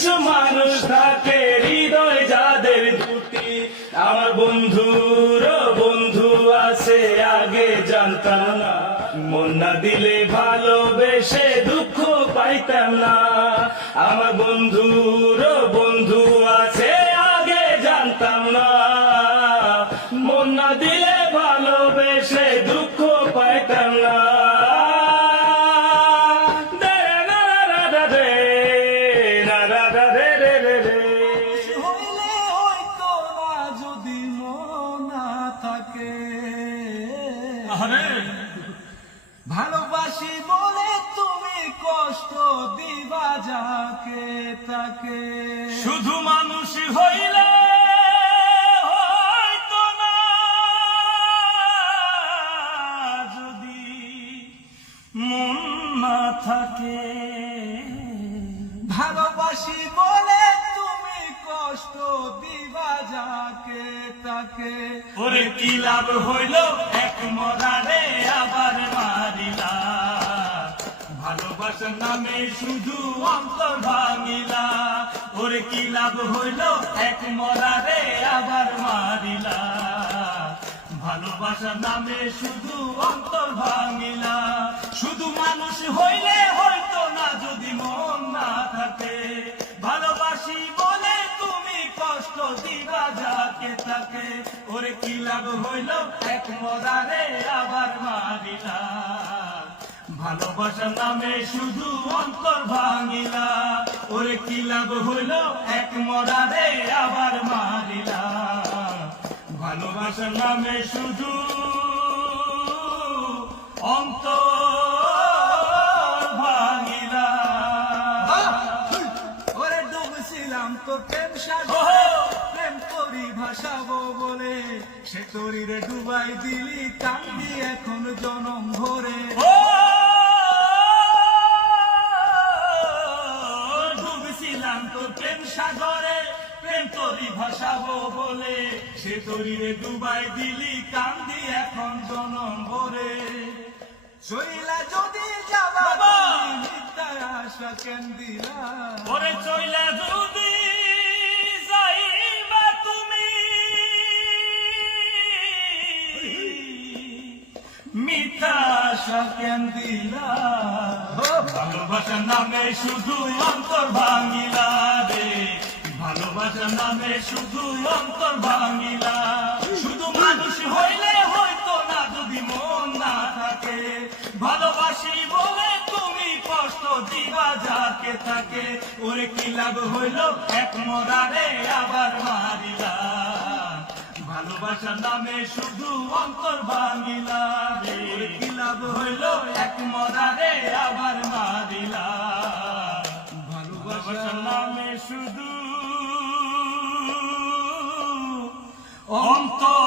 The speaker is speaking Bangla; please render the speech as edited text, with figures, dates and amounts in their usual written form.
কিছু মানুষ থাকে হৃদয় যাদের দুটি। আমার বন্ধুর বন্ধু আছে আগে জানতাম না, মন না দিলে ভালোবেসে দুঃখ পাইতাম না। আমার বন্ধুর বন্ধু আছে আগে জানতাম না, মন না দিলে ভালোবেসে দুঃখ পাইতাম না। হইলে হয়তো না যদি মন না থাকে, ভালোবাসি বলে তুমি কষ্ট দিবা যাকে তাকে। শুধু মানুষ হইলে হয়তো না যদি মন না থাকে, ভালোবাসি বলে তুমি কষ্ট দিবা যাকে তাকে। ওরে কি লাভ হইল এক মরারে আবার মারিলা, ভালোবাসার নামে শুধু অন্তর ভাঙিলা। ওরে কি লাভ হইল এক মরারে আবার মারিলা, ভালোবাসার নামে শুধু অন্তর ভাঙিলা। শুধু মানুষ হইলে হয়তো না যদি মন না থাকে, ভালোবাসি বলে তুমি কষ্ট দিবা যাকে তাকে। ওরে কি লাভ হইল এক মরারে আবার মারিলা, ভালোবাসার নামে শুধু অন্তর ভাঙিলা। ওরে কি লাভ হইল এক মরারে আবার মারিলা, ভালোবাসার নামে শুধু অন্তর ভাঙিলা। ওরে ডুবছিলাম তো প্রেম সাগরে, প্রেম করি ভাসাবো বলে, সে তরিরে ডুবাই দিলি কান্দি এখন জনম ভরে। ডুবছিলাম তো প্রেম সাগরে, প্রেম তরি ভাসাবো বলে, সে তরিরে ডুবাই দিলি কান্দি এখন জনম ভরে। চইলা যদি যাবা বাবা! তুমি মিথ্যা আশা কেন দিলা? ওরে চইলা যদি যাইবা তুমি মিথ্যা আশা কেন দিলা, ভালোবাসার নামে শুধু অন্তর ভাঙিলা রে, ভালোবাসার নামে শুধু অন্তর ভাঙিলা। শুধু মানুষ হইলে হয়তো না যদি মন না থাকে, ভালোবাসি বলে তুমি কষ্ট দিবা যাকে তাকে। ওরে কি লাভ হইল এক মরারে আবার মারিলা, ভালোবাসার নামে শুধু অন্তর ভাঙিলা রে। কি লাভ হইল এক মরারে আবার মারিলা, ভালোবাসার নামে শুধু অন্তর